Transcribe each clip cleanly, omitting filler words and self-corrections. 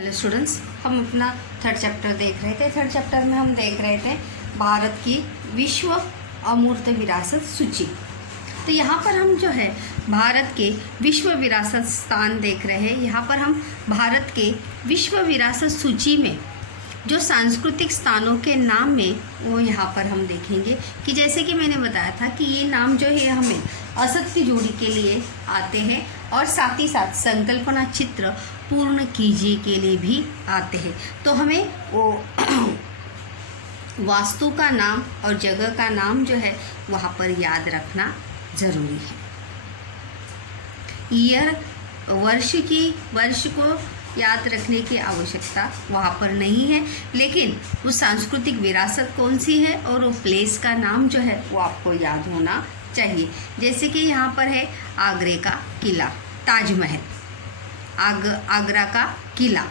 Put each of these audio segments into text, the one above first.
Hello students, हम अपना third chapter देख रहे थे। थर्ड चैप्टर में हम देख रहे थे भारत की विश्व अमूर्त विरासत सूची। तो यहाँ पर हम जो है भारत के विश्व विरासत स्थान देख रहे हैं। यहाँ पर हम भारत के विश्व विरासत सूची में जो सांस्कृतिक स्थानों के नाम में वो यहाँ पर हम देखेंगे कि जैसे कि मैंने बताया था कि ये नाम जो है हमें असत की जोड़ी के लिए आते हैं और साथ ही साथ संकल्पना चित्र पूर्ण कीजिए के लिए भी आते हैं। तो हमें वो वास्तु का नाम और जगह का नाम जो है वहाँ पर याद रखना ज़रूरी है। ईयर वर्ष को याद रखने की आवश्यकता वहाँ पर नहीं है, लेकिन वो सांस्कृतिक विरासत कौन सी है और वो प्लेस का नाम जो है वो आपको याद होना चाहिए। जैसे कि यहाँ पर है आगरे का किला, ताजमहल, आगरा का किला।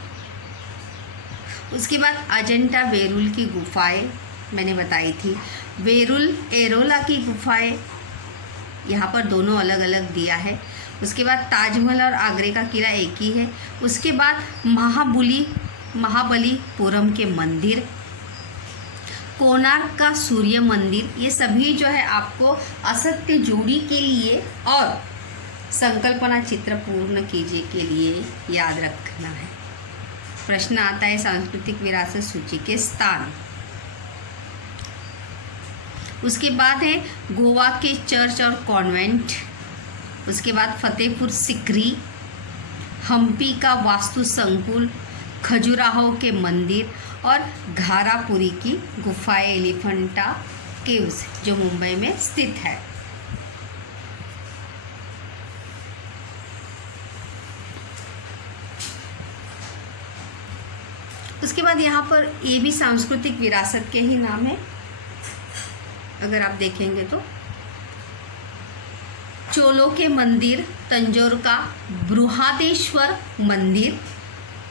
उसके बाद अजंता वेरुल की गुफाएं मैंने बताई थी। वेरुल एरोला की गुफाएं यहाँ पर दोनों अलग अलग दिया है। उसके बाद ताजमहल और आगरे का किला एक ही है। उसके बाद महाबलीपुरम के मंदिर, कोणार्क का सूर्य मंदिर, ये सभी जो है आपको असत्य जोड़ी के लिए और संकल्पना चित्र पूर्ण कीजिए के लिए याद रखना है। प्रश्न आता है सांस्कृतिक विरासत सूची के स्थान। उसके बाद है गोवा के चर्च और कॉन्वेंट। उसके बाद फतेहपुर सिकरी, हम्पी का वास्तु संकुल, खजुराहो के मंदिर और घारापुरी की गुफाएं, एलिफेंटा केव्स जो मुंबई में स्थित है। उसके बाद यहाँ पर ये भी सांस्कृतिक विरासत के ही नाम है। अगर आप देखेंगे तो चोलों के मंदिर, तंजौर का बृहदेश्वर मंदिर।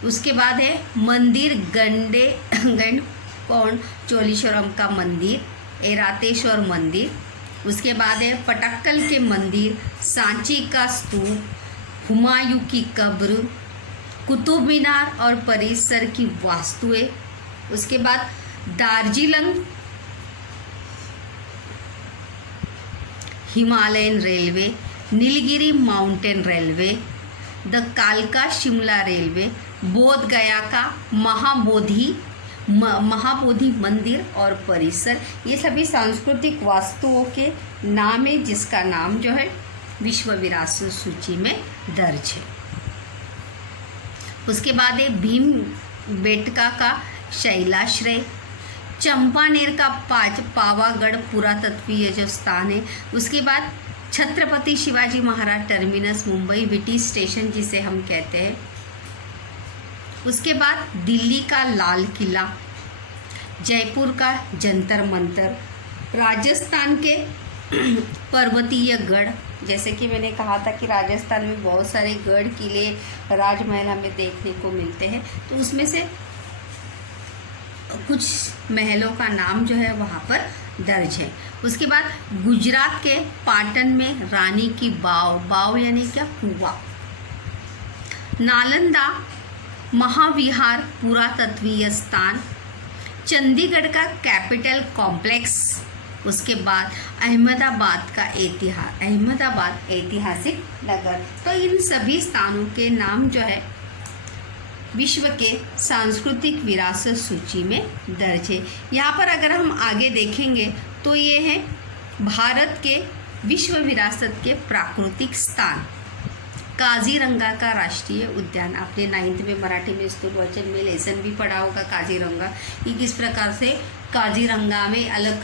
उसके बाद है मंदिर गंडकोण चोलीश्वरम का मंदिर, ऐरातेश्वर मंदिर। उसके बाद है पटक्कल के मंदिर, सांची का स्तूप, हुमायूं की कब्र, कुतुब मीनार और परिसर की वास्तुएं। उसके बाद Darjeeling Himalayan railway, Nilgiri mountain railway, the कालका शिमला रेलवे, बोध गया का महाबोधि मंदिर और परिसर। ये सभी सांस्कृतिक वास्तुओं के नाम है जिसका नाम जो है विश्व विरासत सूची में दर्ज है। उसके बाद है भीमबेटका का शैलाश्रय, चंपानेर का पावागढ़ पुरातत्वीय जो स्थान है। उसके बाद Chhatrapati Shivaji Maharaj terminus Mumbai witty station जिसे हम कहते हैं। उसके बाद दिल्ली का लाल किला, जयपुर का जंतर मंतर, राजस्थान के पर्वतीय गढ़, जैसे कि मैंने कहा था कि राजस्थान में बहुत सारे गढ़ किले राजमहल हमें देखने को मिलते हैं, तो उसमें से कुछ महलों का नाम जो है वहाँ पर दर्ज है। उसके बाद गुजरात के पाटन में रानी की बाव यानी क्या, कुआं। नालंदा महाविहार पुरातत्वीय स्थान, चंडीगढ़ का कैपिटल कॉम्प्लेक्स। उसके बाद अहमदाबाद ऐतिहासिक नगर। तो इन सभी स्थानों के नाम जो है विश्व के सांस्कृतिक विरासत सूची में दर्ज है। यहाँ पर अगर हम आगे देखेंगे तो ये है भारत के विश्व विरासत के प्राकृतिक स्थान। काजीरंगा का राष्ट्रीय उद्यान, आपने 9th में मराठी में स्थूल वाचन में लेसन भी पढ़ा होगा। काजीरंगा ये किस प्रकार से काजीरंगा में अलग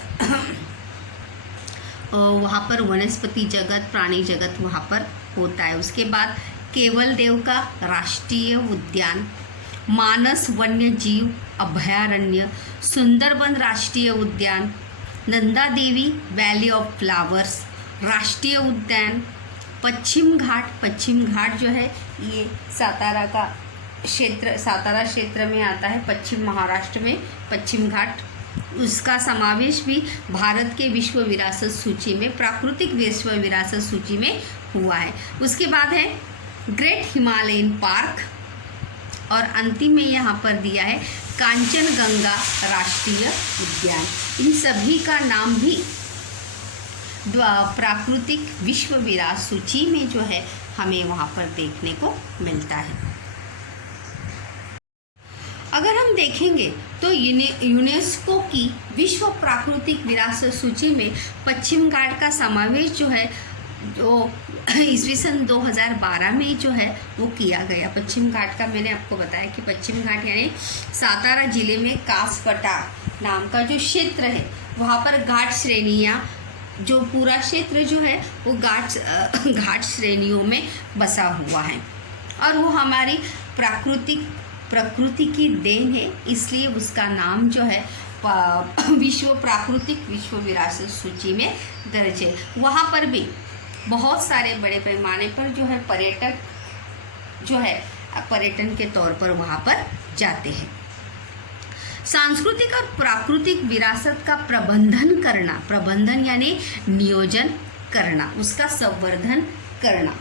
वहाँ पर वनस्पति जगत, प्राणी जगत वहाँ पर होता है। उसके बाद केवल देव का राष्ट्रीय उद्यान, मानस वन्य जीव अभयारण्य, सुंदरबन राष्ट्रीय उद्यान, Nanda Devi valley of flowers राष्ट्रीय उद्यान, पश्चिम घाट जो है ये सातारा क्षेत्र में आता है, पश्चिम महाराष्ट्र में पश्चिम घाट। उसका समावेश भी भारत के विश्व विरासत सूची में, प्राकृतिक विश्व विरासत सूची में हुआ है। उसके बाद है ग्रेट हिमालयन पार्क और अंतिम में यहाँ पर दिया है कांचनजंगा राष्ट्रीय उद्यान। इन सभी का नाम भी प्राकृतिक विश्व विरासत सूची में जो है हमें वहाँ पर देखने को मिलता है। अगर हम देखेंगे तो यूनेस्को की विश्व प्राकृतिक विरासत सूची में पश्चिम घाट का समावेश जो है जो ईस्वी सन 2012 में जो है वो किया गया। पश्चिम घाट का मैंने आपको बताया कि पश्चिम घाट यानी सातारा जिले में कासपटा नाम का जो क्षेत्र है वहाँ पर घाट श्रेणियाँ, जो पूरा क्षेत्र जो है वो घाट श्रेणियों में बसा हुआ है और वो हमारी प्रकृति की देन है, इसलिए उसका नाम जो है विश्व प्राकृतिक विश्व विरासत सूची में दर्ज है। वहाँ पर भी बहुत सारे बड़े पैमाने पर जो है पर्यटक जो है पर्यटन के तौर पर वहाँ पर जाते हैं। सांस्कृतिक और प्राकृतिक विरासत का प्रबंधन यानी नियोजन करना, उसका संवर्धन करना,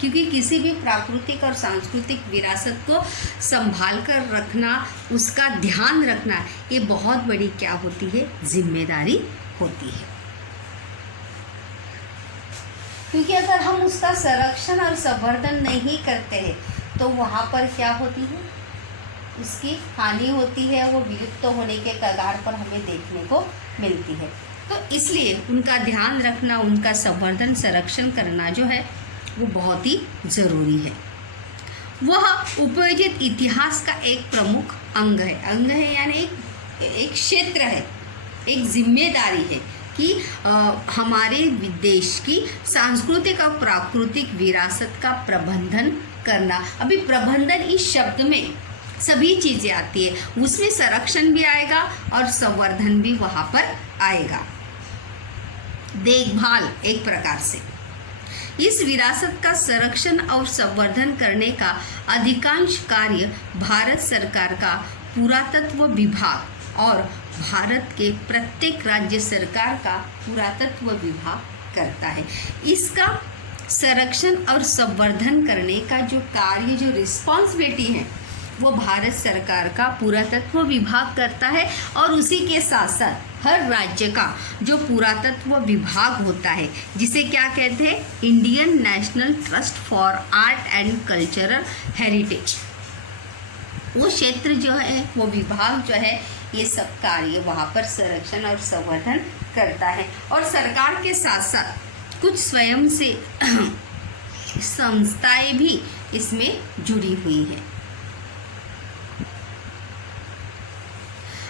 क्योंकि किसी भी प्राकृतिक और सांस्कृतिक विरासत को संभाल कर रखना, उसका ध्यान रखना, ये बहुत बड़ी क्या होती है, जिम्मेदारी होती है। क्योंकि अगर हम उसका संरक्षण और संवर्धन नहीं करते हैं तो वहाँ पर क्या होती है, उसकी हानि होती है, वो विलुप्त होने के कगार पर हमें देखने को मिलती है। तो इसलिए उनका ध्यान रखना, उनका संवर्धन संरक्षण करना जो है वो बहुत ही ज़रूरी है। वह उपयोजित इतिहास का एक प्रमुख अंग है यानी एक क्षेत्र है, एक जिम्मेदारी है कि हमारे देश की सांस्कृतिक और प्राकृतिक विरासत का प्रबंधन करना। अभी प्रबंधन इस शब्द में सभी चीज़ें आती है, उसमें संरक्षण भी आएगा और संवर्धन भी वहाँ पर आएगा, देखभाल एक प्रकार से। इस विरासत का संरक्षण और संवर्धन करने का अधिकांश कार्य भारत सरकार का पुरातत्व विभाग और भारत के प्रत्येक राज्य सरकार का पुरातत्व विभाग करता है। इसका संरक्षण और संवर्धन करने का जो कार्य, जो रिस्पॉन्सिबिलिटी है, वो भारत सरकार का पुरातत्व विभाग करता है और उसी के साथ साथ हर राज्य का जो पुरातत्व विभाग होता है, जिसे क्या कहते हैं, Indian national trust for art and cultural heritage, वो क्षेत्र जो है, वो विभाग जो है, ये सब कार्य वहाँ पर संरक्षण और संवर्धन करता है। और सरकार के साथ साथ कुछ स्वयं से संस्थाएं भी इसमें जुड़ी हुई है।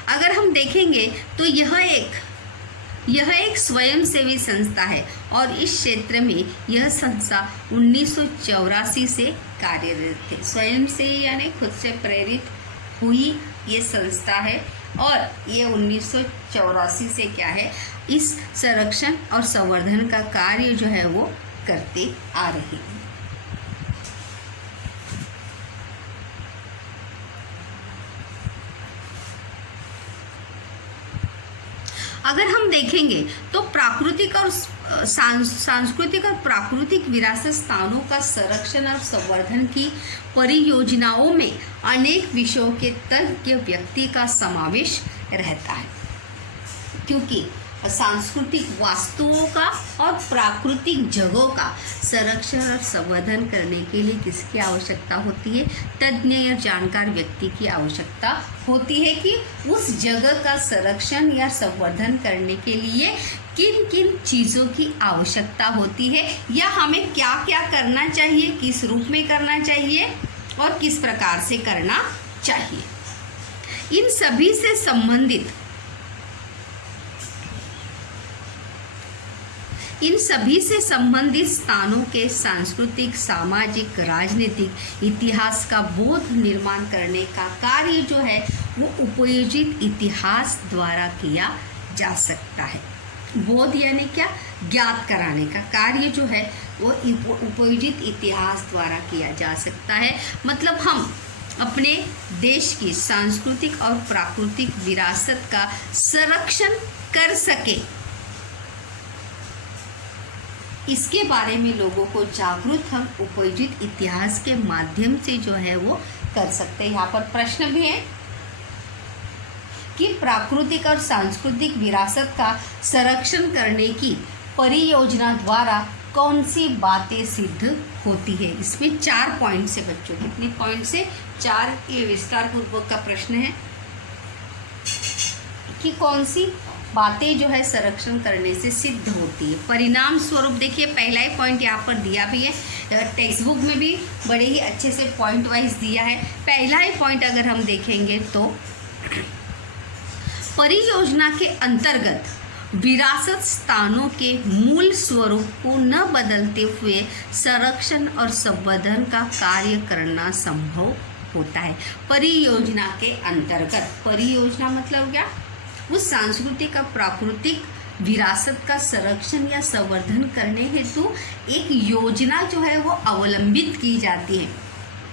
अगर हम देखेंगे तो यह एक स्वयंसेवी संस्था है और इस क्षेत्र में यह संस्था 1984 से कार्यरत है। स्वयं से यानी खुद से प्रेरित हुई ये संस्था है और ये 1984 से क्या है, इस संरक्षण और संवर्धन का कार्य जो है वो करते आ रही है। अगर हम देखेंगे तो प्राकृतिक और सांस्कृतिक और प्राकृतिक विरासत स्थानों का संरक्षण और संवर्धन की परियोजनाओं में अनेक विषयों के तज्ञ व्यक्ति का समावेश रहता है, क्योंकि सांस्कृतिक वास्तुओं का और प्राकृतिक जगहों का संरक्षण और संवर्धन करने के लिए किसकी आवश्यकता होती है, तज्ञ या जानकार व्यक्ति की आवश्यकता होती है कि उस जगह का संरक्षण या संवर्धन करने के लिए किन किन चीज़ों की आवश्यकता होती है या हमें क्या क्या करना चाहिए, किस रूप में करना चाहिए और किस प्रकार से करना चाहिए। इन सभी से संबंधित स्थानों के सांस्कृतिक, सामाजिक, राजनीतिक इतिहास का बोध निर्माण करने का कार्य जो है वो उपयोजित इतिहास द्वारा किया जा सकता है। बोध यानी क्या, ज्ञात कराने का कार्य जो है वो उपयोजित इतिहास द्वारा किया जा सकता है। मतलब हम अपने देश की सांस्कृतिक और प्राकृतिक विरासत का संरक्षण कर सके, इसके बारे में लोगों को जागरूक हम उपयोजित इतिहास के माध्यम से जो है वो कर सकते हैं। यहाँ पर प्रश्न भी है कि प्राकृतिक और सांस्कृतिक विरासत का संरक्षण करने की परियोजना द्वारा कौन सी बातें सिद्ध होती है। इसमें 4 पॉइंट से बच्चों, कितने पॉइंट से 4 के विस्तार पूर्वक का प्रश्न है कि कौन सी बातें जो है संरक्षण करने से सिद्ध होती है। परिणाम स्वरूप देखिए, पहला ही पॉइंट यहाँ पर दिया भी है, टेक्स्ट बुक में भी बड़े ही अच्छे से पॉइंट वाइज दिया है। पहला ही पॉइंट अगर हम देखेंगे तो परियोजना के अंतर्गत विरासत स्थानों के मूल स्वरूप को न बदलते हुए संरक्षण और संवर्धन का कार्य करना संभव होता है। परियोजना के अंतर्गत, परियोजना मतलब क्या, उस सांस्कृतिक और प्राकृतिक विरासत का संरक्षण या संवर्धन करने हेतु एक योजना जो है वो अवलंबित की जाती है,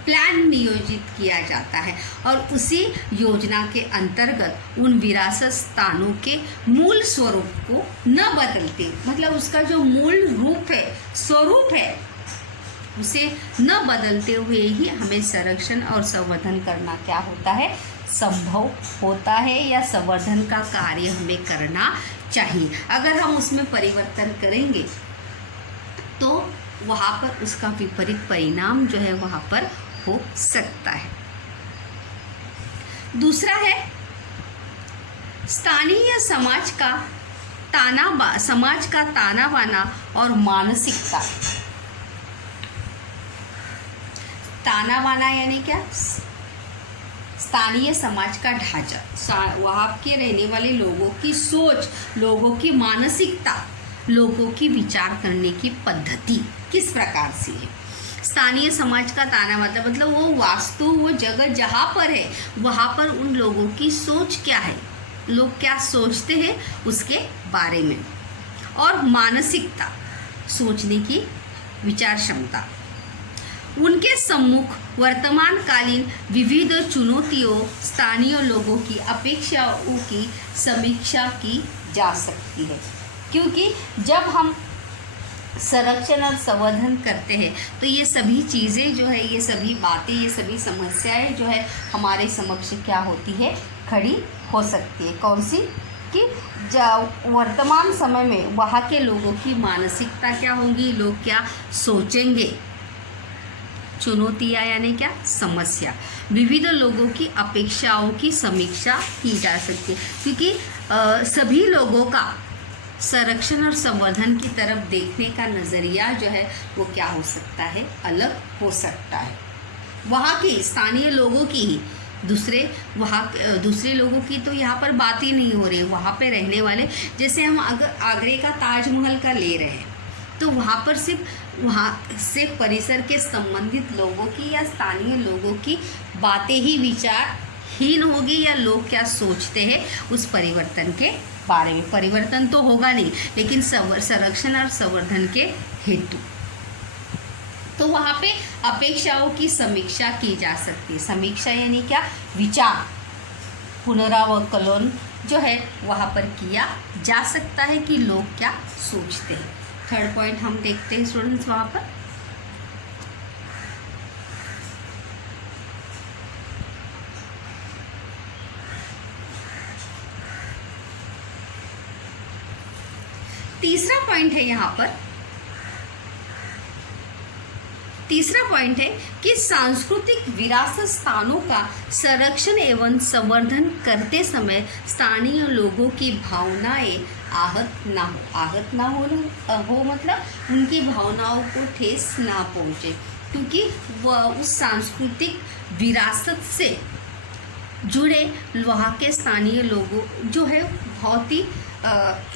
प्लान नियोजित किया जाता है और उसी योजना के अंतर्गत उन विरासत स्थानों के मूल स्वरूप को न बदलते, मतलब उसका जो मूल रूप है, स्वरूप है, उसे न बदलते हुए ही हमें संरक्षण और संवर्धन करना क्या होता है, संभव होता है, या संवर्धन का कार्य हमें करना चाहिए। अगर हम उसमें परिवर्तन करेंगे तो वहाँ पर उसका विपरीत परिणाम जो है वहाँ पर हो सकता है। दूसरा है स्थानीय समाज का ताना बाना और मानसिकता। ताना बाना यानी क्या, स्थानीय समाज का ढांचा, वहाँ के रहने वाले लोगों की सोच, लोगों की मानसिकता, लोगों की विचार करने की पद्धति किस प्रकार से है। स्थानीय समाज का ताना मतलब वो वास्तु, वो जगह जहाँ पर है वहाँ पर उन लोगों की सोच क्या है, लोग क्या सोचते हैं उसके बारे में, और मानसिकता, सोचने की विचार क्षमता। उनके सम्मुख वर्तमान कालीन विविध चुनौतियों, स्थानीय लोगों की अपेक्षाओं की समीक्षा की जा सकती है, क्योंकि जब हम संरक्षण और संवर्धन करते हैं तो ये सभी चीज़ें जो है, ये सभी बातें, ये सभी समस्याएं जो है हमारे समक्ष क्या होती है, खड़ी हो सकती है। कौन सी, कि वर्तमान समय में वहाँ के लोगों की मानसिकता क्या होगी, लोग क्या सोचेंगे। चुनौतियाँ यानी क्या, समस्या। विविध लोगों की अपेक्षाओं की समीक्षा की जा सकती है, क्योंकि सभी लोगों का संरक्षण और संवर्धन की तरफ देखने का नज़रिया जो है वो क्या हो सकता है, अलग हो सकता है। वहाँ की स्थानीय लोगों की ही, दूसरे लोगों की तो यहाँ पर बात ही नहीं हो रही। वहाँ पे रहने वाले, जैसे हम अगर आगरे का ताजमहल का ले रहे हैं तो वहाँ पर सिर्फ वहाँ से परिसर के संबंधित लोगों की या स्थानीय लोगों की बातें ही विचारहीन होगी, या लोग क्या सोचते हैं उस परिवर्तन के बारे में। परिवर्तन तो होगा नहीं, लेकिन संरक्षण और संवर्धन के हेतु तो वहाँ पे अपेक्षाओं की समीक्षा की जा सकती है। समीक्षा यानी क्या, विचार, पुनरावलोकन जो है वहाँ पर किया जा सकता है कि लोग क्या सोचते हैं। थर्ड पॉइंट हम देखते हैं स्टूडेंट्स वहाँ पर। तीसरा पॉइंट है यहाँ पर, तीसरा पॉइंट है कि सांस्कृतिक विरासत स्थानों का संरक्षण एवं संवर्धन करते समय स्थानीय लोगों की भावनाएं आहत ना हो मतलब उनकी भावनाओं को ठेस ना पहुँचे, क्योंकि वह उस सांस्कृतिक विरासत से जुड़े वहाँ के स्थानीय लोगों जो है बहुत ही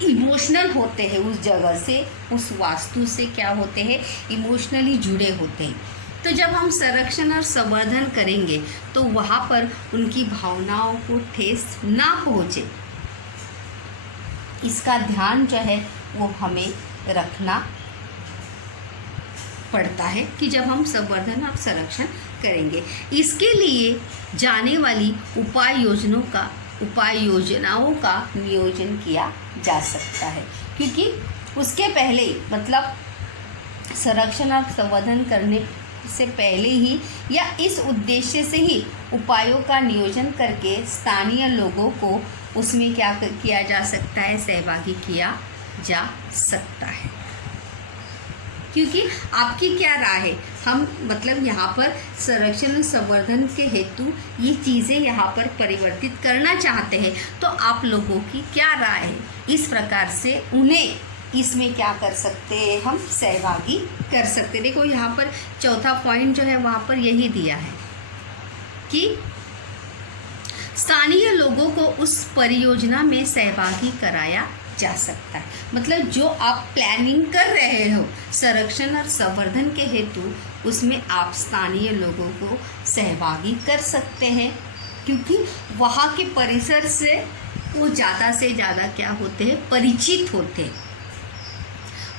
इमोशनल होते हैं, उस जगह से, उस वास्तु से क्या होते हैं, इमोशनली जुड़े होते हैं। तो जब हम संरक्षण और संवर्धन करेंगे तो वहाँ पर उनकी भावनाओं को ठेस ना पहुँचे, इसका ध्यान जो है वो हमें रखना पड़ता है कि जब हम संवर्धन और संरक्षण करेंगे। इसके लिए जाने वाली उपाय योजनाओं का नियोजन किया जा सकता है, क्योंकि उसके पहले मतलब संरक्षण और संवर्धन करने से पहले ही या इस उद्देश्य से ही उपायों का नियोजन करके स्थानीय लोगों को उसमें क्या किया जा सकता है, सहभागी किया जा सकता है। क्योंकि आपकी क्या राय है, हम मतलब यहाँ पर संरक्षण और संवर्धन के हेतु ये चीज़ें यहाँ पर परिवर्तित करना चाहते हैं, तो आप लोगों की क्या राय है, इस प्रकार से उन्हें इसमें क्या कर सकते हैं, हम सहभागी कर सकते हैं। देखो यहाँ पर चौथा पॉइंट जो है वहाँ पर यही दिया है कि स्थानीय लोगों को उस परियोजना में सहभागी कराया जा सकता है। मतलब जो आप प्लानिंग कर रहे हो संरक्षण और संवर्धन के हेतु, उसमें आप स्थानीय लोगों को सहभागी कर सकते हैं, क्योंकि वहाँ के परिसर से वो ज़्यादा से ज़्यादा क्या होते हैं, परिचित होते हैं।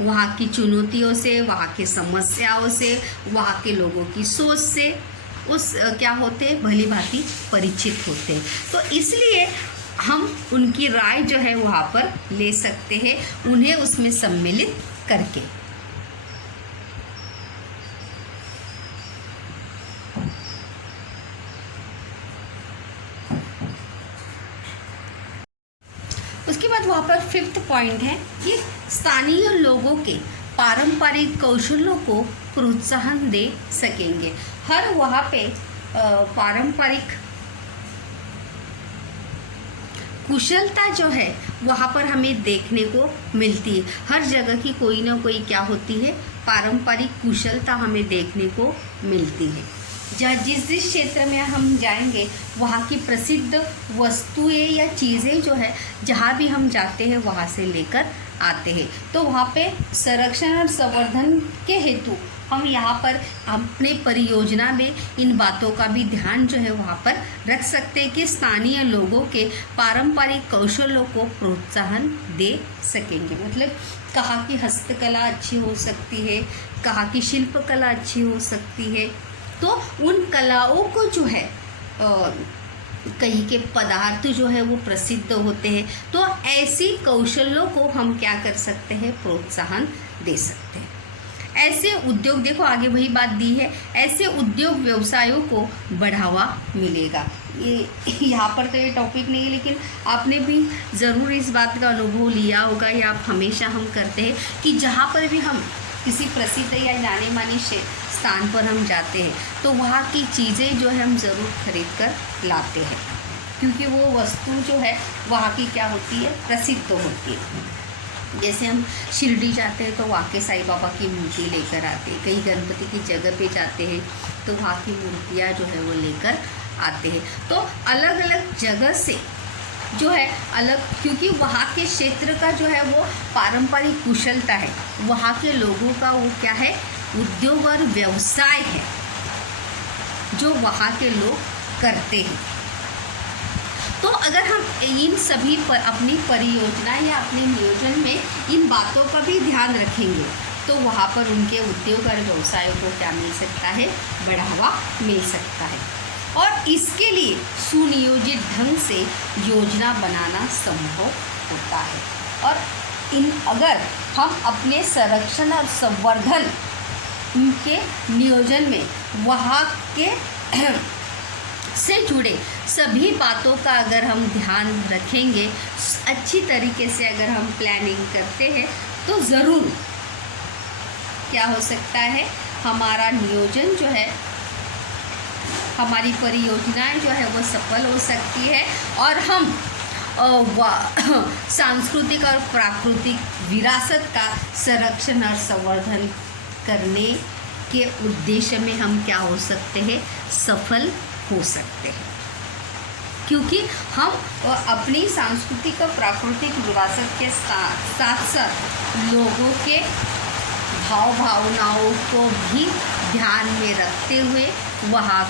वहाँ की चुनौतियों से, वहाँ की समस्याओं से, वहाँ के लोगों की सोच से उस क्या होते हैं, भली भांति परिचित होते हैं। तो इसलिए हम उनकी राय जो है वहाँ पर ले सकते हैं, उन्हें उसमें सम्मिलित करके। उसके बाद वहाँ पर 5th पॉइंट है कि स्थानीय लोगों के पारंपरिक कौशलों को प्रोत्साहन दे सकेंगे। हर वहाँ पे पारंपरिक कुशलता जो है वहाँ पर हमें देखने को मिलती है। हर जगह की कोई ना कोई क्या होती है, पारंपरिक कुशलता हमें देखने को मिलती है। जहाँ जिस क्षेत्र में हम जाएंगे वहाँ की प्रसिद्ध वस्तुएं या चीज़ें जो है जहाँ भी हम जाते हैं वहाँ से लेकर आते हैं। तो वहाँ पे संरक्षण और संवर्धन के हेतु हम यहाँ पर अपने परियोजना में इन बातों का भी ध्यान जो है वहाँ पर रख सकते हैं कि स्थानीय लोगों के पारंपरिक कौशलों को प्रोत्साहन दे सकेंगे। मतलब कहाँ की हस्तकला अच्छी हो सकती है, कहाँ की शिल्पकला अच्छी हो सकती है, तो उन कलाओं को जो है कहीं के पदार्थ जो है वो प्रसिद्ध होते हैं, तो ऐसी कौशलों को हम क्या कर सकते हैं, प्रोत्साहन दे सकते हैं। ऐसे उद्योग, देखो आगे वही बात दी है, ऐसे उद्योग व्यवसायों को बढ़ावा मिलेगा। ये यहाँ पर तो ये टॉपिक नहीं है, लेकिन आपने भी ज़रूर इस बात का अनुभव लिया होगा, या आप हमेशा हम करते हैं कि जहाँ पर भी हम किसी प्रसिद्ध या जाने माने स्थान पर हम जाते हैं तो वहाँ की चीज़ें जो है हम ज़रूर खरीद कर लाते हैं, क्योंकि वो वस्तु जो है वहाँ की क्या होती है, प्रसिद्ध होती है। जैसे हम शिरडी जाते हैं तो वहाँ के साईं बाबा की मूर्ति लेकर आते हैं, कई गणपति की जगह पे जाते हैं तो वहाँ की मूर्तियाँ जो है वो लेकर आते हैं। तो अलग अलग जगह से जो है अलग, क्योंकि वहाँ के क्षेत्र का जो है वो पारंपरिक कुशलता है, वहाँ के लोगों का वो क्या है, उद्योग और व्यवसाय है जो वहाँ के लोग करते हैं। तो अगर हम इन सभी पर अपनी परियोजना या अपने नियोजन में इन बातों का भी ध्यान रखेंगे तो वहाँ पर उनके उद्योग और व्यवसायों को क्या मिल सकता है, बढ़ावा मिल सकता है। और इसके लिए सुनियोजित ढंग से योजना बनाना संभव होता है। और अगर हम अपने संरक्षण और संवर्धन के नियोजन में वहाँ के से जुड़े सभी बातों का अगर हम ध्यान रखेंगे, अच्छी तरीके से अगर हम प्लानिंग करते हैं तो ज़रूर क्या हो सकता है, हमारा नियोजन जो है, हमारी परियोजनाएं जो है वो सफल हो सकती है और हम सांस्कृतिक और प्राकृतिक विरासत का संरक्षण और संवर्धन करने के उद्देश्य में हम क्या हो सकते हैं, सफल हो सकते हैं। क्योंकि हम अपनी सांस्कृतिक और प्राकृतिक विरासत के साथ साथ लोगों के भाव भावनाओं को भी ध्यान में रखते हुए वहाँ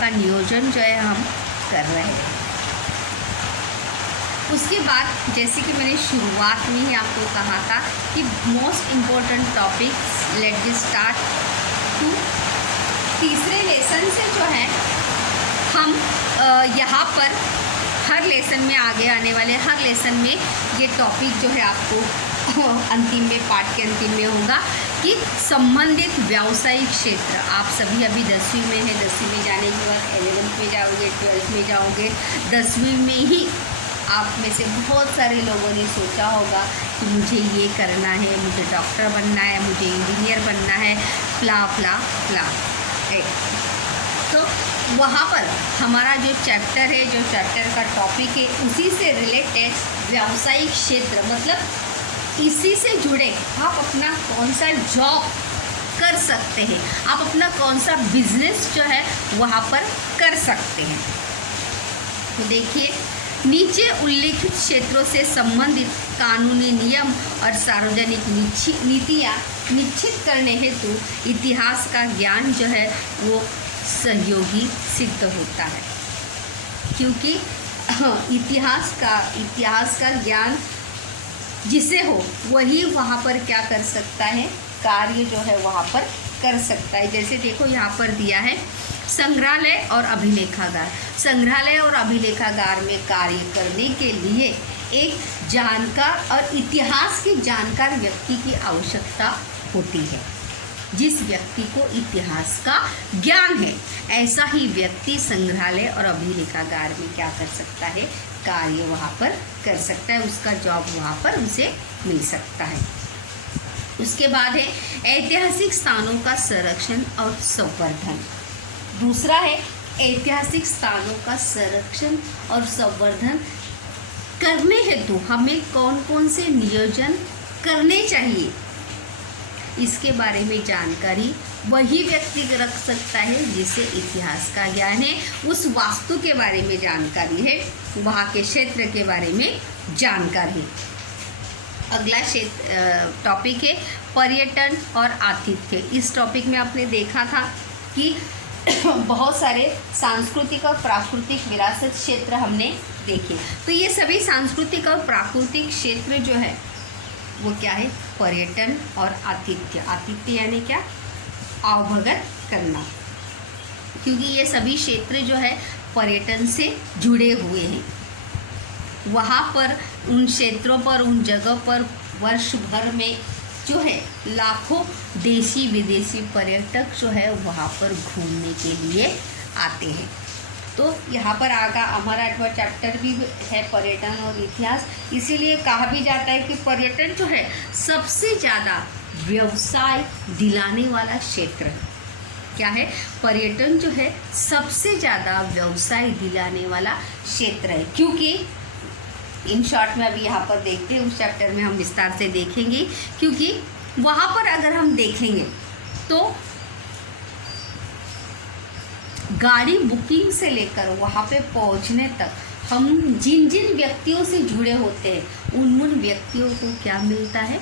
का नियोजन जो है हम कर रहे हैं। उसके बाद जैसे कि मैंने शुरुआत में ही आपको कहा था कि most important topics, let us start to तीसरे लेसन से जो है हम यहाँ पर हर लेसन में आगे आने वाले हर लेसन में ये टॉपिक जो है आपको अंतिम में, पार्ट के अंतिम में होगा कि संबंधित व्यावसायिक क्षेत्र। आप सभी अभी 10वीं में हैं, 10वीं में जाने के बाद 11th में जाओगे, 12th में जाओगे। 10वीं में ही आप में से बहुत सारे लोगों ने सोचा होगा कि मुझे ये करना है, मुझे डॉक्टर बनना है, मुझे इंजीनियर बनना है, फ्ला फ्ला फ्ला। तो वहाँ पर हमारा जो चैप्टर है, जो चैप्टर का टॉपिक है, उसी से रिलेटेड व्यावसायिक क्षेत्र, मतलब इसी से जुड़े आप अपना कौन सा जॉब कर सकते हैं, आप अपना कौन सा बिजनेस जो है वहाँ पर कर सकते हैं। तो देखिए, नीचे उल्लेखित क्षेत्रों से संबंधित कानूनी नियम और सार्वजनिक नीतियाँ निश्चित करने हेतु इतिहास का ज्ञान जो है वो सहयोगी सिद्ध होता है, क्योंकि इतिहास का ज्ञान जिसे हो वही वहाँ पर क्या कर सकता है, कार्य जो है वहाँ पर कर सकता है। जैसे देखो यहाँ पर दिया है संग्रहालय और अभिलेखागार। संग्रहालय और अभिलेखागार में कार्य करने के लिए एक जानकार और इतिहास के जानकार व्यक्ति की आवश्यकता होती है। जिस व्यक्ति को इतिहास का ज्ञान है, ऐसा ही व्यक्ति संग्रहालय और अभिलेखागार में क्या कर सकता है, कार्य वहाँ पर कर सकता है, उसका जॉब वहाँ पर उसे मिल सकता है। उसके बाद है ऐतिहासिक स्थानों का संरक्षण और संवर्धन। दूसरा है ऐतिहासिक स्थानों का संरक्षण और संवर्धन करने हेतु हमें कौन कौन से नियोजन करने चाहिए, इसके बारे में जानकारी वही व्यक्ति रख सकता है जिसे इतिहास का ज्ञान है, उस वास्तु के बारे में जानकारी है, वहाँ के क्षेत्र के बारे में जानकारी। अगला टॉपिक है पर्यटन और आतिथ्य। इस टॉपिक में आपने देखा था कि बहुत सारे सांस्कृतिक और प्राकृतिक विरासत क्षेत्र हमने देखे। तो ये सभी सांस्कृतिक और प्राकृतिक क्षेत्र जो है वो क्या है, पर्यटन और आतिथ्य। आतिथ्य यानी क्या, आवभगत करना, क्योंकि ये सभी क्षेत्र जो है पर्यटन से जुड़े हुए हैं। वहाँ पर उन क्षेत्रों पर, उन जगह पर वर्ष भर में जो है लाखों देशी विदेशी पर्यटक जो है वहाँ पर घूमने के लिए आते हैं। तो यहाँ पर आगा हमारा 8वां चैप्टर भी है पर्यटन और इतिहास। इसीलिए कहा भी जाता है कि पर्यटन जो है सबसे ज़्यादा व्यवसाय दिलाने वाला क्षेत्र है। क्या है, पर्यटन जो है सबसे ज़्यादा व्यवसाय दिलाने वाला क्षेत्र है। क्योंकि इन शॉर्ट में अभी यहाँ पर देखते हैं, उस चैप्टर में हम विस्तार से देखेंगे। क्योंकि वहाँ पर अगर हम देखेंगे तो गाड़ी बुकिंग से लेकर वहाँ पे पहुँचने तक हम जिन जिन व्यक्तियों से जुड़े होते हैं उन व्यक्तियों को क्या मिलता है,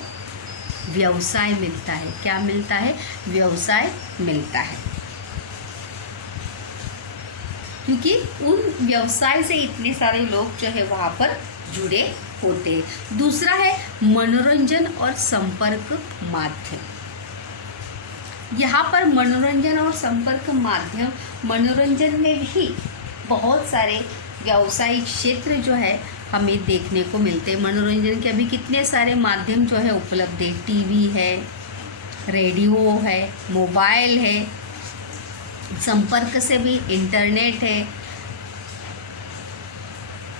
व्यवसाय मिलता है। क्या मिलता है, व्यवसाय मिलता है, क्योंकि उन व्यवसाय से इतने सारे लोग जो है वहाँ पर जुड़े होते हैं। दूसरा है मनोरंजन और संपर्क माध्यम। यहाँ पर मनोरंजन और संपर्क माध्यम, मनोरंजन में भी बहुत सारे व्यावसायिक क्षेत्र जो है हमें देखने को मिलते हैं। मनोरंजन के अभी कितने सारे माध्यम जो है उपलब्ध है, टीवी है, रेडियो है, मोबाइल है, संपर्क से भी इंटरनेट है,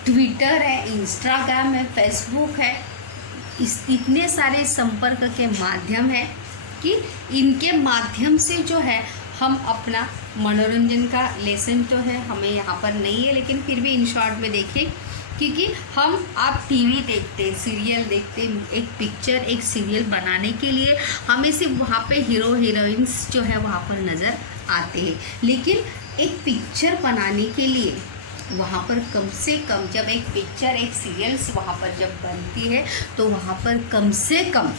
ट्विटर है, इंस्टाग्राम है, फेसबुक है। इतने सारे संपर्क के माध्यम हैं कि इनके माध्यम से जो है हम अपना मनोरंजन का लेसन जो है हमें यहाँ पर नहीं है, लेकिन फिर भी इन शॉर्ट में देखिए। क्योंकि आप टीवी देखते, सीरियल देखते, एक पिक्चर, एक सीरियल बनाने के लिए हमें सिर्फ वहाँ पे हीरो हीरोइंस जो है वहाँ पर नज़र आते हैं, लेकिन एक पिक्चर बनाने के लिए वहाँ पर कम से कम, जब एक पिक्चर, एक सीरियल्स वहाँ पर जब बनती है तो वहाँ पर कम से कम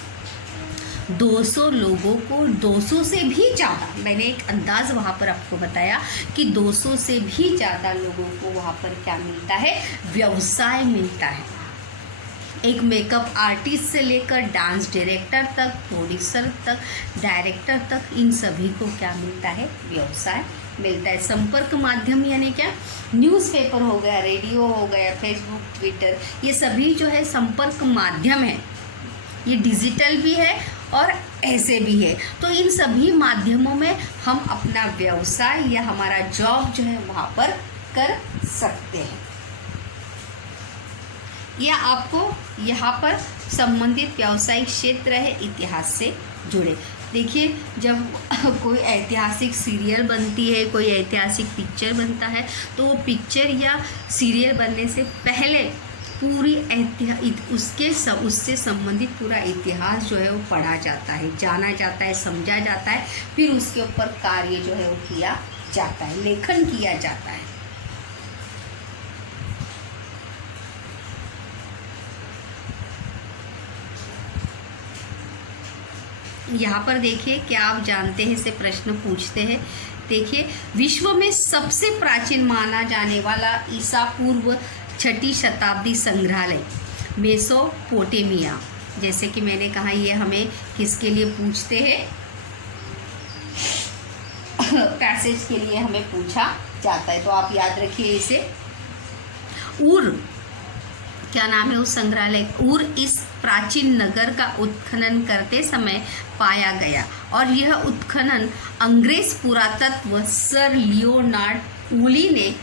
200 लोगों को, 200 से भी ज़्यादा, मैंने एक अंदाज़ वहाँ पर आपको बताया कि 200 से भी ज़्यादा लोगों को वहाँ पर क्या मिलता है, व्यवसाय मिलता है। एक मेकअप आर्टिस्ट से लेकर डांस डायरेक्टर तक, प्रोड्यूसर तक, डायरेक्टर तक, इन सभी को क्या मिलता है, व्यवसाय मिलता है। संपर्क माध्यम यानी क्या, न्यूज़पेपर हो गया, रेडियो हो गया, फेसबुक, ट्विटर, ये सभी जो है संपर्क माध्यम है। ये डिजिटल भी है और ऐसे भी है। तो इन सभी माध्यमों में हम अपना व्यवसाय या हमारा जॉब जो है वहाँ पर कर सकते हैं। या आपको यहाँ पर संबंधित व्यावसायिक क्षेत्र है इतिहास से जुड़े। देखिए, जब कोई ऐतिहासिक सीरियल बनती है, कोई ऐतिहासिक पिक्चर बनता है, तो वो पिक्चर या सीरियल बनने से पहले पूरी उससे संबंधित पूरा इतिहास जो है वो पढ़ा जाता है, जाना जाता है, समझा जाता है, फिर उसके ऊपर कार्य जो है वो किया जाता है, लेखन किया जाता है। यहाँ पर देखिए, क्या आप जानते हैं से प्रश्न पूछते हैं। देखिए, विश्व में सबसे प्राचीन माना जाने वाला ईसा पूर्व 6ठी शताब्दी संग्रहालय मेसोपोटामिया, जैसे कि मैंने कहा, ये हमें किसके लिए पूछते हैं, पैसेज के लिए हमें पूछा जाता है। तो आप याद रखिए इसे। उर, क्या नाम है उस संग्रहालय? उर इस प्राचीन नगर का उत्खनन करते समय पाया गया और यह उत्खनन अंग्रेज पुरातत्व सर लियोनार्ड वुली ने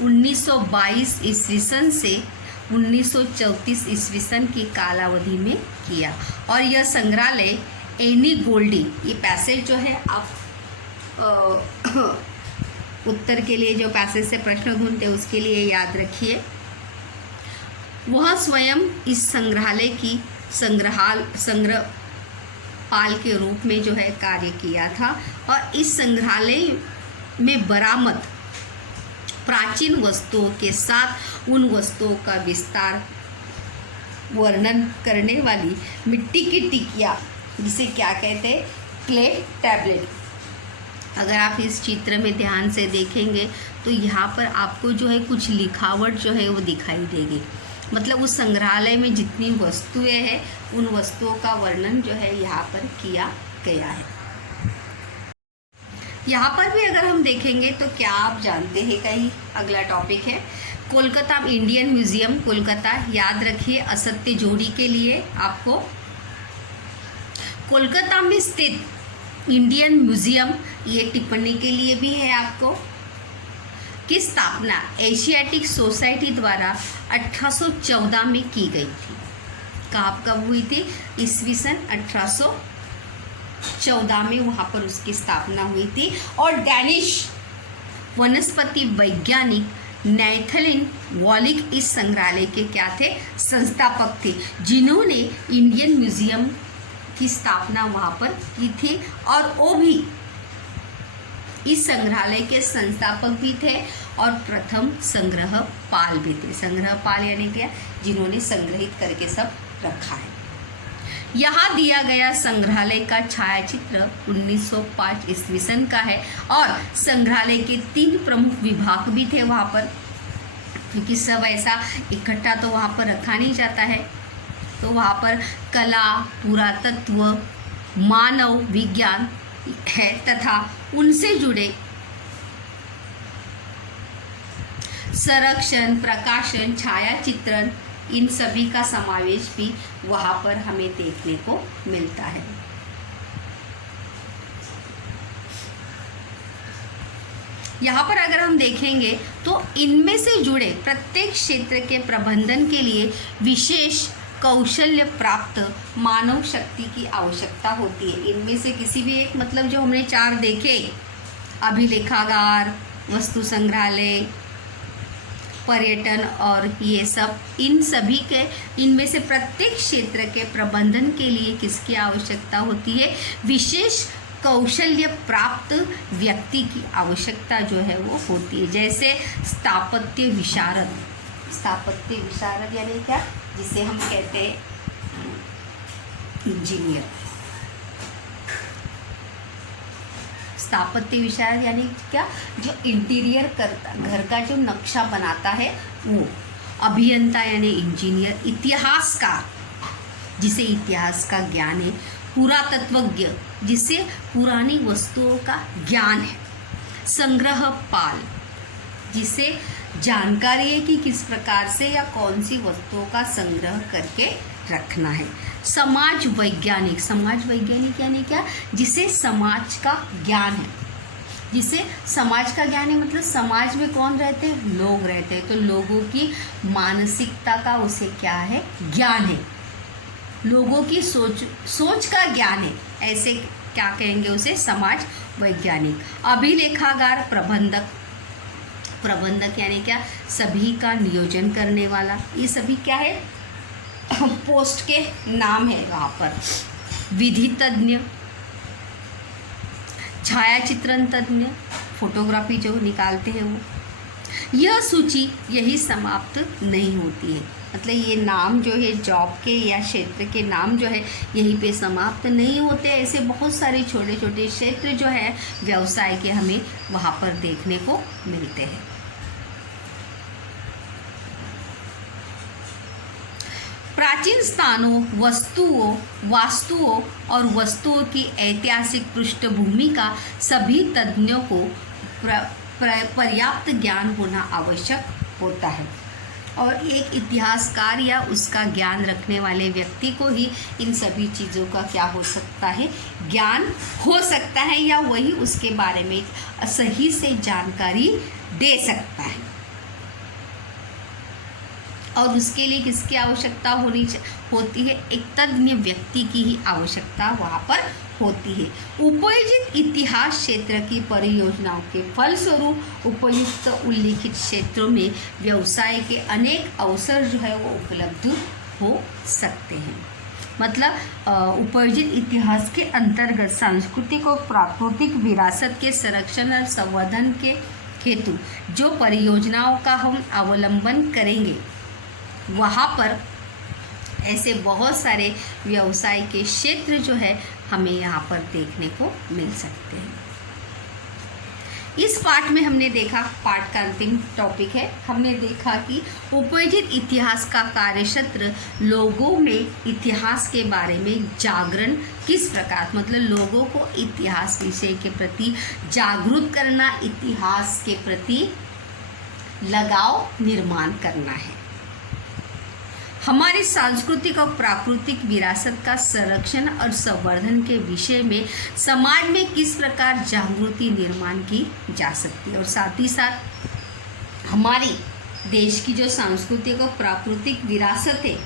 1922 ईस्वी सन से 1934 ईस्वी सन की कालावधि में किया। और यह संग्रहालय एनी गोल्डी, ये पैसेज जो है आप उत्तर के लिए जो पैसेज से प्रश्न ढूंढते हैं उसके लिए याद रखिए। वह स्वयं इस संग्रहालय की संग्रहपाल के रूप में जो है कार्य किया था और इस संग्रहालय में बरामद प्राचीन वस्तुओं के साथ उन वस्तुओं का विस्तार वर्णन करने वाली मिट्टी की टिकिया, जिसे क्या कहते हैं, क्ले टैबलेट। अगर आप इस चित्र में ध्यान से देखेंगे तो यहाँ पर आपको जो है कुछ लिखावट जो है वो दिखाई देगी। मतलब उस संग्रहालय में जितनी वस्तुएं हैं उन वस्तुओं का वर्णन जो है यहाँ पर किया गया है। यहाँ पर भी अगर हम देखेंगे तो क्या आप जानते हैं, कहीं अगला टॉपिक है कोलकाता इंडियन म्यूजियम कोलकाता। याद रखिए, असत्य जोड़ी के लिए आपको कोलकाता में स्थित इंडियन म्यूजियम, ये टिप्पणी के लिए भी है आपको, की स्थापना एशियाटिक सोसाइटी द्वारा 1814 में की गई थी। कब हुई थी? ईस्वी सन 1814 में वहाँ पर उसकी स्थापना हुई थी। और डैनिश वनस्पति वैज्ञानिक नैथलिन वॉलिक इस संग्रहालय के क्या थे? संस्थापक थे, जिन्होंने इंडियन म्यूजियम की स्थापना वहाँ पर की थी और वो भी इस संग्रहालय के संस्थापक भी थे और प्रथम संग्रहपाल भी थे। संग्रहपाल यानी क्या? जिन्होंने संग्रहित करके सब रखा है। यहाँ दिया गया संग्रहालय का छायाचित्र 1905 ईस्वी सन का है और संग्रहालय के 3 प्रमुख विभाग भी थे वहाँ पर, क्योंकि सब ऐसा इकट्ठा तो वहाँ पर रखा नहीं जाता है। तो वहाँ पर कला, पुरातत्व, मानव विज्ञान है तथा उनसे जुड़े संरक्षण, प्रकाशन, छायाचित्रण, इन सभी का समावेश भी वहाँ पर हमें देखने को मिलता है। यहाँ पर अगर हम देखेंगे तो इनमें से जुड़े प्रत्येक क्षेत्र के प्रबंधन के लिए विशेष कौशल्य प्राप्त मानव शक्ति की आवश्यकता होती है। इनमें से किसी भी एक, मतलब जो हमने 4 देखे, अभिलेखागार, वस्तु संग्रहालय, पर्यटन और ये सब, इन सभी के, इनमें से प्रत्येक क्षेत्र के प्रबंधन के लिए किसकी आवश्यकता होती है? विशेष कौशल्य प्राप्त व्यक्ति की आवश्यकता जो है वो होती है। जैसे स्थापत्य विशारद। स्थापत्य विशारद यानी क्या? जिसे हम कहते हैं इंजीनियर। स्थापत्य विशारद यानी क्या? जो इंटीरियर करता, घर का जो नक्शा बनाता है वो। अभियंता यानी इंजीनियर। इतिहासकार, जिसे इतिहास का ज्ञान है। पुरातत्वज्ञ, जिसे पुरानी वस्तुओं का ज्ञान है। संग्रहपाल, जिसे जानकारी है कि किस प्रकार से या कौन सी वस्तुओं का संग्रह करके रखना है। समाज वैज्ञानिक यानी क्या? जिसे समाज का ज्ञान है, जिसे समाज का ज्ञान है, मतलब समाज में कौन रहते हैं? लोग रहते हैं। तो लोगों की मानसिकता का उसे क्या है? ज्ञान है। लोगों की सोच का ज्ञान है, ऐसे क्या कहेंगे उसे? समाज वैज्ञानिक। अभिलेखागार प्रबंधक यानी क्या? सभी का नियोजन करने वाला। ये सभी क्या है? पोस्ट के नाम है वहाँ पर। विधि तज्ञ, छायाचित्रण तज्ञ, फोटोग्राफी जो निकालते हैं वो। यह सूची यही समाप्त नहीं होती है, मतलब ये नाम जो है जॉब के या क्षेत्र के नाम जो है यहीं पे समाप्त नहीं होते। ऐसे बहुत सारे छोटे छोटे क्षेत्र जो है व्यवसाय के हमें वहाँ पर देखने को मिलते हैं। प्राचीन स्थानों, वास्तुओं और वस्तुओं की ऐतिहासिक पृष्ठभूमि का सभी तज्ञों को पर्याप्त ज्ञान होना आवश्यक होता है, और एक इतिहासकार या उसका ज्ञान रखने वाले व्यक्ति को ही इन सभी चीज़ों का क्या हो सकता है? ज्ञान हो सकता है, या वही उसके बारे में सही से जानकारी दे सकता है। और उसके लिए किसकी आवश्यकता होती है? एक तज्ञ व्यक्ति की ही आवश्यकता वहाँ पर होती है। उपयोजित इतिहास क्षेत्र की परियोजनाओं के फलस्वरूप उपयुक्त उल्लिखित क्षेत्रों में व्यवसाय के अनेक अवसर जो है वो उपलब्ध हो सकते हैं। मतलब उपयोजित इतिहास के अंतर्गत सांस्कृतिक और प्राकृतिक विरासत के संरक्षण और संवर्धन के हेतु जो परियोजनाओं का हम अवलंबन करेंगे, वहाँ पर ऐसे बहुत सारे व्यवसाय के क्षेत्र जो है हमें यहाँ पर देखने को मिल सकते हैं। इस पाठ में हमने देखा, पाठ का अंतिम टॉपिक है, हमने देखा कि उपयोजित इतिहास का कार्यक्षेत्र लोगों में इतिहास के बारे में जागरण किस प्रकार, मतलब लोगों को इतिहास विषय के प्रति जागरूक करना, इतिहास के प्रति लगाव निर्माण करना है। हमारी सांस्कृतिक और प्राकृतिक विरासत का संरक्षण और संवर्धन के विषय में समाज में किस प्रकार जागृति निर्माण की जा सकती है, और साथ ही साथ हमारी देश की जो सांस्कृतिक और प्राकृतिक विरासत है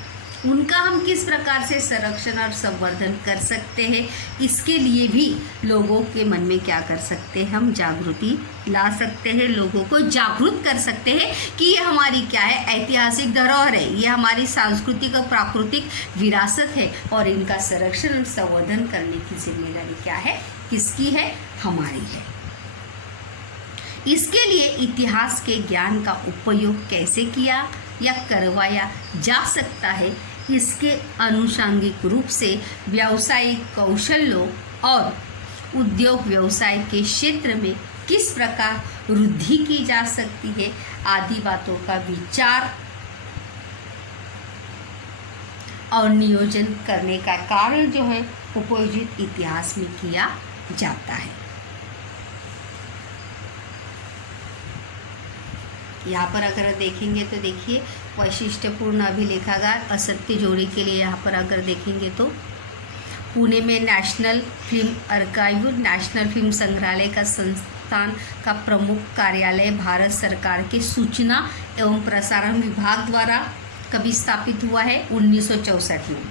उनका हम किस प्रकार से संरक्षण और संवर्धन कर सकते हैं, इसके लिए भी लोगों के मन में क्या कर सकते हैं? हम जागृति ला सकते हैं, लोगों को जागरूक कर सकते हैं कि ये हमारी क्या है? ऐतिहासिक धरोहर है, ये हमारी सांस्कृतिक और प्राकृतिक विरासत है, और इनका संरक्षण और संवर्धन करने की जिम्मेदारी क्या है? किसकी है? हमारी है। इसके लिए इतिहास के ज्ञान का उपयोग कैसे किया या करवाया जा सकता है, इसके आनुषंगिक रूप से व्यावसायिक कौशलों और उद्योग व्यवसाय के क्षेत्र में किस प्रकार वृद्धि की जा सकती है, आदि बातों का विचार और नियोजन करने का कार्य जो है उपयोजित इतिहास में किया जाता है। यहाँ पर अगर देखेंगे तो देखिए, वैशिष्ट्यपूर्ण अभिलेखागार असत्य जोड़ी के लिए यहाँ पर अगर देखेंगे तो पुणे में national film archive, national film संग्रहालय का संस्थान का प्रमुख कार्यालय भारत सरकार के सूचना एवं प्रसारण विभाग द्वारा कभी स्थापित हुआ है 1964 में,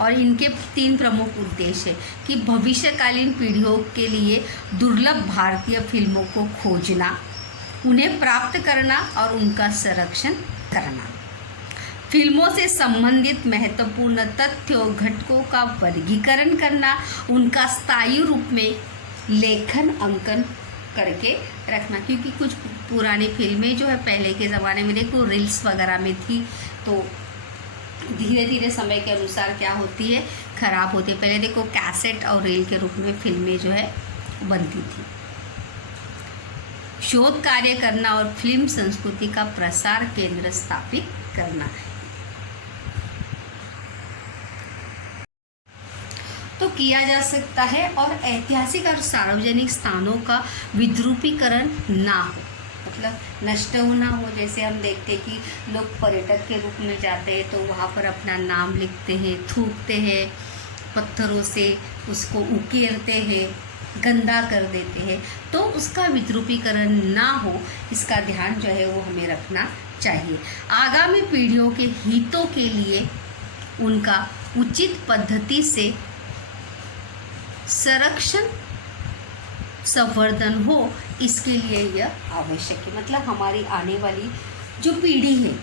और इनके 3 प्रमुख उद्देश्य है कि भविष्यकालीन पीढ़ियों के लिए दुर्लभ भारतीय फिल्मों को खोजना, उन्हें प्राप्त करना और उनका संरक्षण करना, फिल्मों से संबंधित महत्वपूर्ण तथ्यों घटकों का वर्गीकरण करना, उनका स्थायी रूप में लेखन अंकन करके रखना, क्योंकि कुछ पुरानी फिल्में जो है पहले के ज़माने में देखो रील्स वगैरह में थी, तो धीरे धीरे समय के अनुसार क्या होती है? खराब होती है। पहले देखो कैसेट और रील के रूप में फिल्में जो है बनती थी। शोध कार्य करना और फिल्म संस्कृति का प्रसार केंद्र स्थापित करना है। तो किया जा सकता है, और ऐतिहासिक और सार्वजनिक स्थानों का विद्रूपीकरण ना हो, मतलब नष्ट होना हो। जैसे हम देखते हैं कि लोग पर्यटक के रूप में जाते हैं तो वहाँ पर अपना नाम लिखते हैं, थूकते हैं, पत्थरों से उसको उकेरते हैं, गंदा कर देते हैं। तो उसका विद्रुपीकरण ना हो, इसका ध्यान जो है वो हमें रखना चाहिए। आगामी पीढ़ियों के हितों के लिए उनका उचित पद्धति से संरक्षण संवर्धन हो, इसके लिए यह आवश्यक है। मतलब हमारी आने वाली जो पीढ़ी है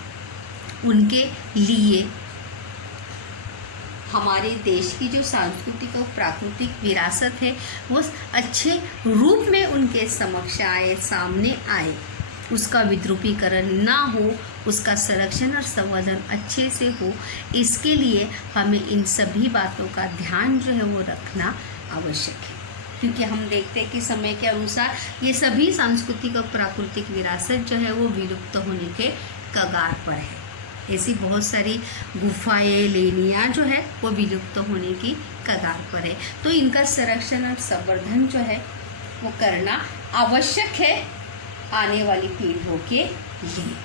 उनके लिए हमारे देश की जो सांस्कृतिक और प्राकृतिक विरासत है वो अच्छे रूप में उनके समक्ष आए, सामने आए, उसका विद्रुपीकरण ना हो, उसका संरक्षण और संवर्धन अच्छे से हो। इसके लिए हमें इन सभी बातों का ध्यान जो है वो रखना आवश्यक है, क्योंकि हम देखते हैं कि समय के अनुसार ये सभी सांस्कृतिक और प्राकृतिक विरासत जो है वो विलुप्त होने के कगार पर है। ऐसी बहुत सारी गुफाएं, लेनियाँ जो है वो विलुप्त होने की कगार पर है। तो इनका संरक्षण और संवर्धन जो है वो करना आवश्यक है आने वाली पीढ़ियों के लिए।